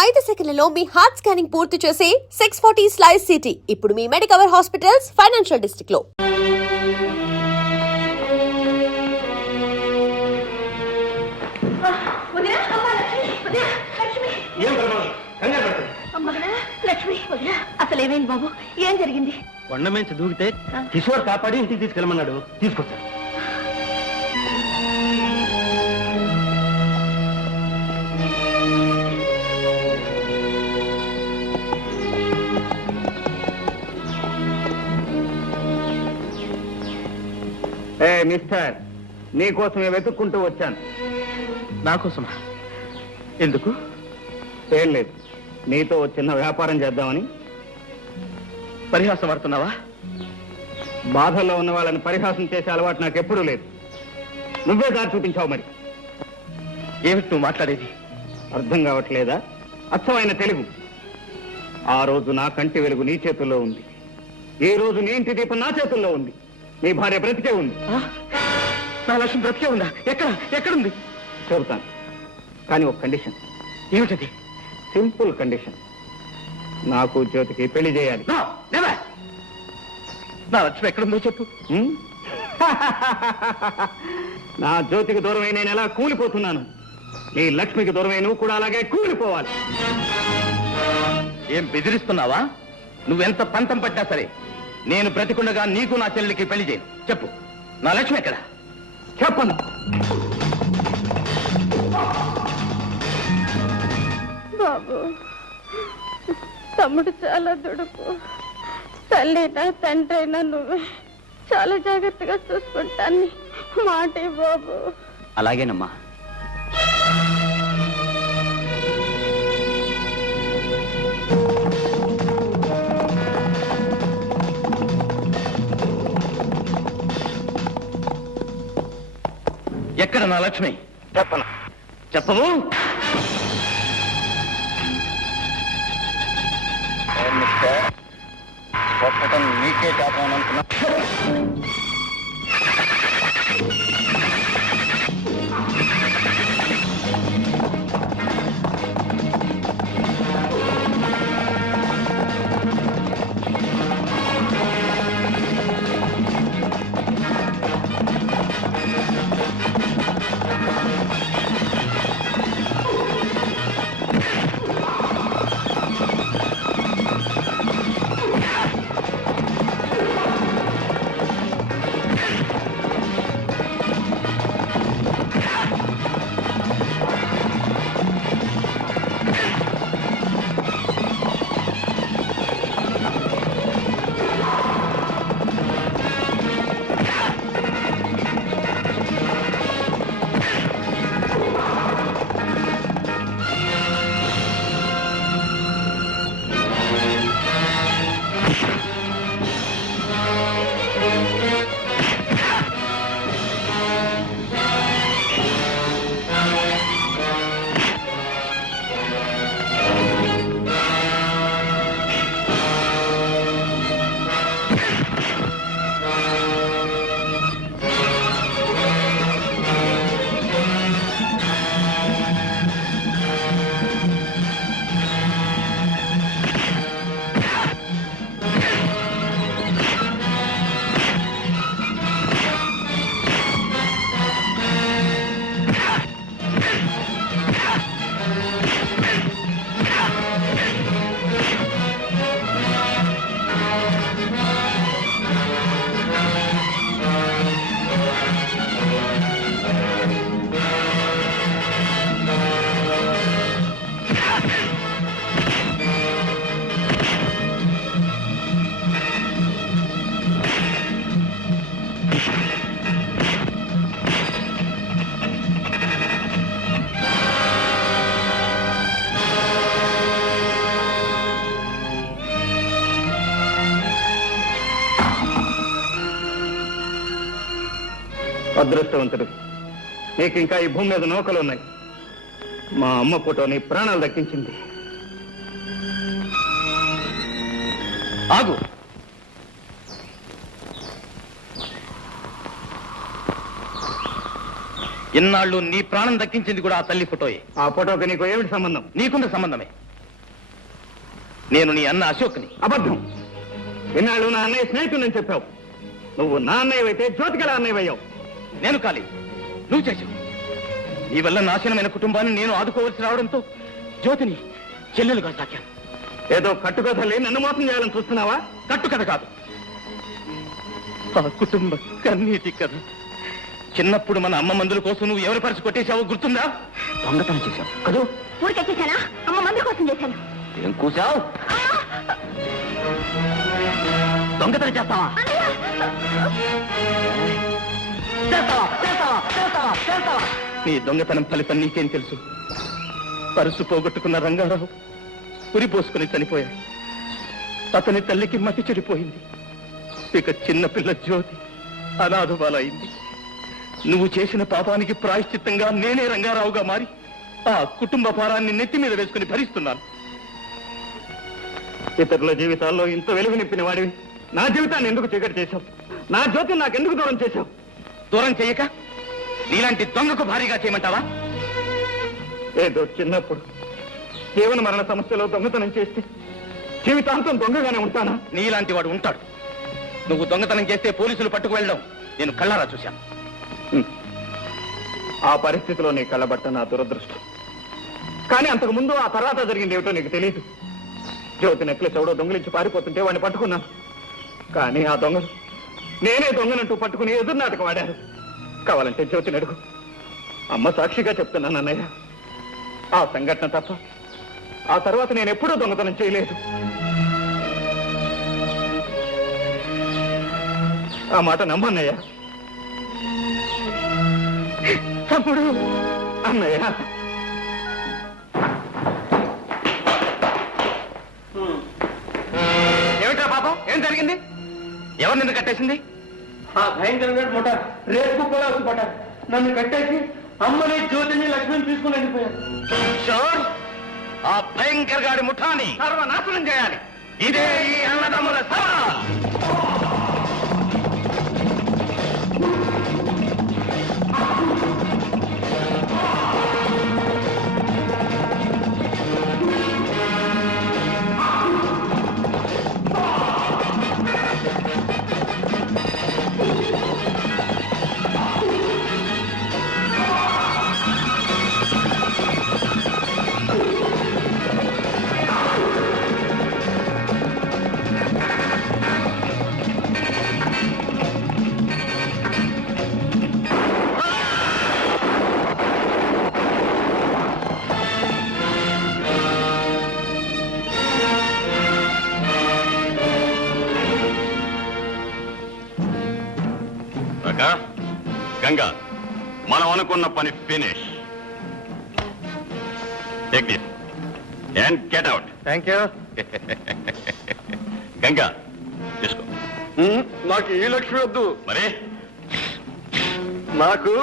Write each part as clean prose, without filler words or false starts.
5 సెకన్లలో మీ heart scanning పూర్తి చేసి 640 స్లైస్ సిటీ ఇప్పుడు మీ మెడికవర్ హాస్పిటల్స్ ఫైనాన్షియల్ డిస్ట్రిక్ట్ లో. అసలు ఏమైంది బాబు? ఏం జరిగింది? కొండ మీద దూకితే కిషోర్ కాపాడి ఇంటికి తీసుకెళ్ళమన్నాడు. తీసుకొచ్చాను. మిస్టర్, నీకోసమే వెతుక్కుంటూ వచ్చాను. నాకోసమా? ఎందుకు? ఏం లేదు, నీతో చిన్న వ్యాపారం చేద్దామని. పరిహాసం పడుతున్నావా? బాధల్లో ఉన్న వాళ్ళని పరిహాసం చేసే అలవాటు నాకు ఎప్పుడూ లేదు. నువ్వే దారి చూపించావు. మరి ఏమిటి నువ్వు మాట్లాడేది? అర్థం కావట్లేదా? అచ్చమైన తెలుగు. ఆ రోజు నా కంటి వెలుగు నీ చేతుల్లో ఉంది. ఈ రోజు నీ ఇంటి దీపం నా చేతుల్లో ఉంది. నీ భార్య బ్రతికే ఉంది. నా లక్ష్యం బ్రతికే ఉందా? ఎక్కడుంది? చెబుతాను, కానీ ఒక కండిషన్. ఏమిటది? Simple condition. నాకు జ్యోతికి పెళ్లి చేయాలి. నా లక్ష్యం ఎక్కడుందో చెప్పు. నా జ్యోతికి దూరమై నేను ఎలా కూలిపోతున్నాను, నీ లక్ష్మికి దూరమై నువ్వు కూడా అలాగే కూలిపోవాలి. ఏం బెదిరిస్తున్నావా? నువ్వెంత పంతం పట్టినా సరే నేను బ్రతికుండగా నీకు నా చెల్లెలికి పెళ్లి చేయను. చెప్పు, నా లక్ష్మి ఎక్కడ? చెప్పను. బాబు, తమ్ముడు చాలా దుడుకు. తల్లినా తండ్రి అయినా నువ్వే చాలా జాగ్రత్తగా చూసుకుంటాను. మాటే బాబు. అలాగేనమ్మా. ఎక్కడ నా లక్ష్మి? చెప్పను. చెప్పవు? ఒక్కటం నీకే కాపాలనుకున్నా. అదృష్టవంతుడు, నీకు ఇంకా ఈ భూమి మీద నౌకలు ఉన్నాయి. మా అమ్మ ఫోటో నీ ప్రాణాలు దక్కించింది. ఆగు. ఇన్నాళ్ళు నీ ప్రాణం దక్కించింది కూడా ఆ తల్లి ఫోటోయే. ఆ ఫోటోకి నీకు ఏమిటి సంబంధం? నీకున్న సంబంధమే. నేను నీ అన్న అశోక్ని. అబద్ధం. ఎన్నాళ్ళు నా అన్నయ్య స్నేహితుడని చెప్పావు. నువ్వు నా అన్నయ్యవైతే జ్యోతికల అన్నయ్యవయ్యావు. నేను కాలి, నువ్వు చేశావు. నీ వల్ల నాశనమైన కుటుంబాన్ని నేను ఆదుకోవలసి రావడంతో జ్యోతిని చెల్లెలుగా సాకాను. ఏదో కట్టుకథలే నన్ను మోసం చేయాలని చూస్తున్నావా? కట్టుకథ కాదు, ఆ కుటుంబ కన్నీటి కథ. చిన్నప్పుడు మన అమ్మ మందుల కోసం నువ్వు ఎవరి పరిచి కొట్టేశావో గుర్తుందా? దొంగతనం చేశావు కదూ? ఊరికెచ్చేసానా? అమ్మ మందు కోసం చేశాను. ఏం కూసావు? దొంగతనం చేస్తావా? నీ దొంగతనం ఫలితం నీకేం తెలుసు? పరుసు పోగొట్టుకున్న రంగారావు ఉరిపోసుకుని చనిపోయాడు. అతని తల్లికి మతి చెడిపోయింది. ఇక చిన్నపిల్ల జ్యోతి అనాథబాలైంది. నువ్వు చేసిన పాపానికి ప్రాయశ్చిత్తంగా నేనే రంగారావుగా మారి ఆ కుటుంబ భారాన్ని నెత్తి మీద వేసుకుని భరిస్తున్నాను. ఇతరుల జీవితాల్లో ఇంత వెలుగు నింపిన వాడివి నా జీవితాన్ని ఎందుకు చీకటి చేశావు? నా జ్యోతిని నాకెందుకు దూరం చేశావు? దూరం చెయ్యక నీలాంటి దొంగకు భారీగా చేయమంటావా? ఏదో చిన్నప్పుడు జీవన మరణ సమస్యలో దొంగతనం చేస్తే జీవితాంతం దొంగగానే ఉంటానా? నీలాంటి వాడు ఉంటాడు. నువ్వు దొంగతనం చేస్తే పోలీసులు పట్టుకు వెళ్ళడం నేను కళ్ళారా చూశాను. ఆ పరిస్థితిలో నీ కళ్ళబట్ట నా దురదృష్టం. కానీ అంతకు ముందు ఆ తర్వాత జరిగింది ఏమిటో నీకు తెలియదు. జ్యోతి నెక్లెస్ ఎవడో దొంగలించి పారిపోతుంటే వాడిని పట్టుకున్నాను. కానీ ఆ దొంగలు నేనే దొంగనంటూ పట్టుకుని ఎదురు నాటకం ఆడారు. కావాలంటే జ్యోతిని అడుగు. అమ్మ సాక్షిగా చెప్తున్నాను అన్నయ్య, ఆ సంఘటన తప్ప ఆ తర్వాత నేను ఎప్పుడూ దొంగతనం చేయలేదు. ఆ మాట నమ్మన్నయ్య. తమ్ముడు, అన్నయ్య. ఏమిటా పాపం? ఏం జరిగింది? ఎవరు నిన్ను కట్టేసింది? ఆ భయంకరమైన ముఠ రేపు కూడా వచ్చి నన్ను కట్టేసి అమ్మని జ్యోతిని లక్ష్మిని తీసుకుని వెళ్ళిపోయారు. షూర్, ఆ భయంకర గాడి ముఠాని సర్వనాశనం చేయాలి. ఇదే ఈ అన్నదమ్ముల సవాల్. గంగా, మనం అనుకున్న పని finish. Take this and get out. Thank you. Ganga తీసుకో. నాకు ఈ లక్ష్మి వద్దు, మరి నాకు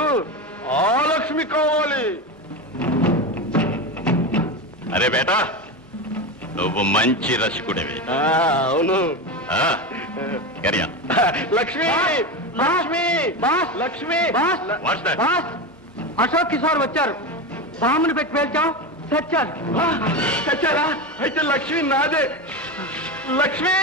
ఆ లక్ష్మి కావాలి. అరే బేటా, నువ్వు మంచి రసికుడివి. అవును. కరియా లక్ష్మి, లక్ష్మి, లక్ష్మి. What's that? అశోక్ కిషోర్ వచ్చారు. బాంబుని పెట్టి పేల్చాం, చచ్చారు. చచ్చారా? అయితే లక్ష్మి నాదే. Lakshmi.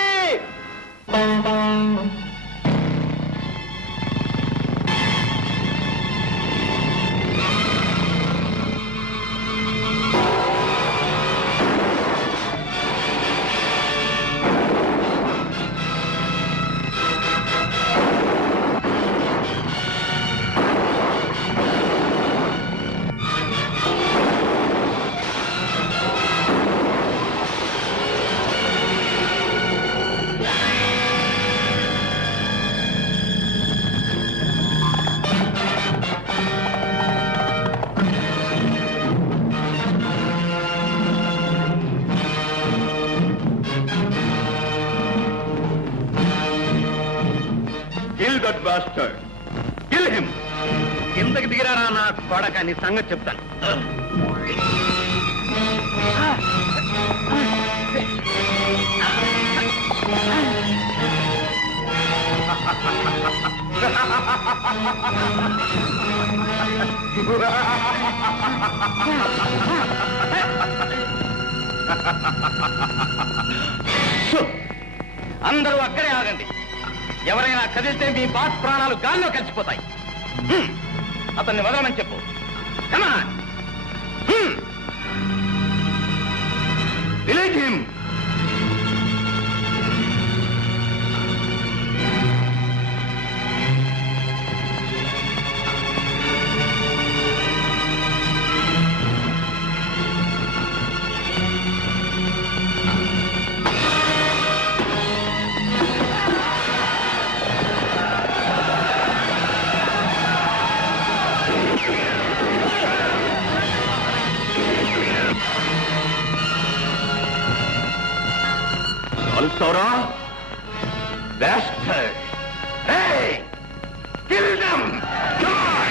Kill that bastard. Kill him. కిందకి దిగిరారా నా కొడక, నీ సంగతి చెప్తాను. అందరూ అక్కడే ఆగండి. ఎవరైనా కదిలితే మీ బాస్ ప్రాణాలు గాల్లో కలిసిపోతాయి. అతన్ని వదలమని చెప్పు. Come on. Release him. Alsora, bastard! Hey! Kill them! Come on!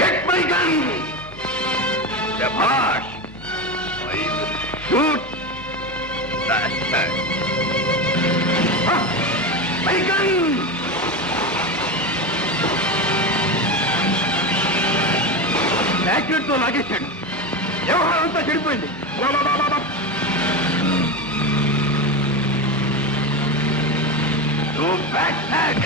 Get my gun! Shabash! I will shoot bastard! My gun! యాక్సిడెంట్తో లాగేశాడు. వ్యవహారం అంతా చెడిపోయింది. You bastard!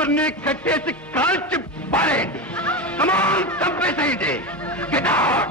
ముగ్గురిని కట్టేసి కాల్చి పారేయండి. Come on, చంపేసేయండి. Get out!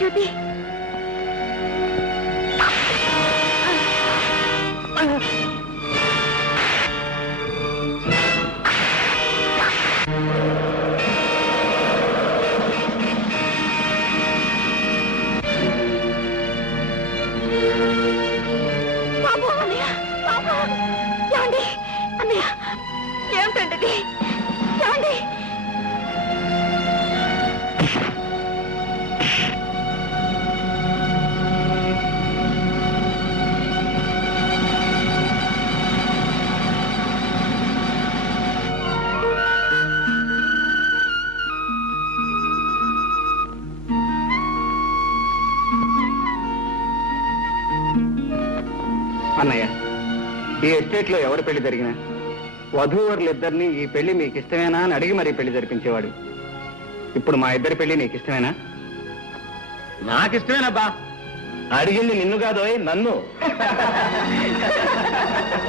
జ్యోతి, బాబు, అన్నయ్య, బాబు, ఏమండి? అన్నయ్య, ఏమిటండి ఇది? ఏమండి? అన్నయ్య, ఈ ఎస్టేట్ లో ఎవరి పెళ్లి జరిగినా వధూవరులిద్దరిని ఈ పెళ్లి మీకు ఇష్టమేనా అని అడిగి మరీ పెళ్లి జరిపించేవాడు. ఇప్పుడు మా ఇద్దరి పెళ్లి నీకు ఇష్టమేనా? నాకిష్టమేనబ్బా. అడిగింది నిన్ను కాదోయ్, నన్ను.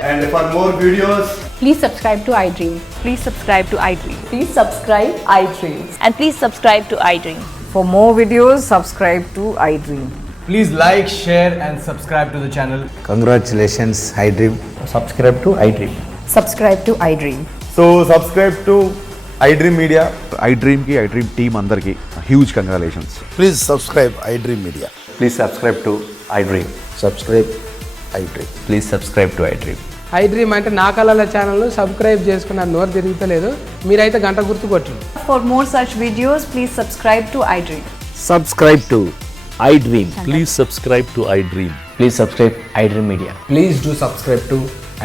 And for more videos, Please subscribe to iDream. Please subscribe to iDream. Please subscribe iDream. And please subscribe to iDream. For more videos, subscribe to iDream. please like, share and subscribe to the channel. Congratulations, iDream. Subscribe to iDream. Subscribe to iDream. So subscribe to iDream Media. iDream ki iDream team andarki huge congratulations. Please subscribe iDream Media. Please subscribe to iDream. Subscribe iDream. Please subscribe to iDream. iDream అంటే నా కళల channel subscribe చేసుకున్న నోరు తిరుగుతలేదు. మీరైతే గంట గుర్తు కొట్టండి. For more such videos, please subscribe to iDream. Subscribe to iDream. Please subscribe to iDream. Please subscribe iDream Media. Please do subscribe to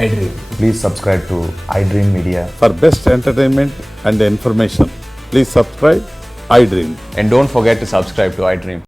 iDream. Please subscribe to iDream Media. For best entertainment and information, Please subscribe iDream. And don't forget to subscribe to iDream.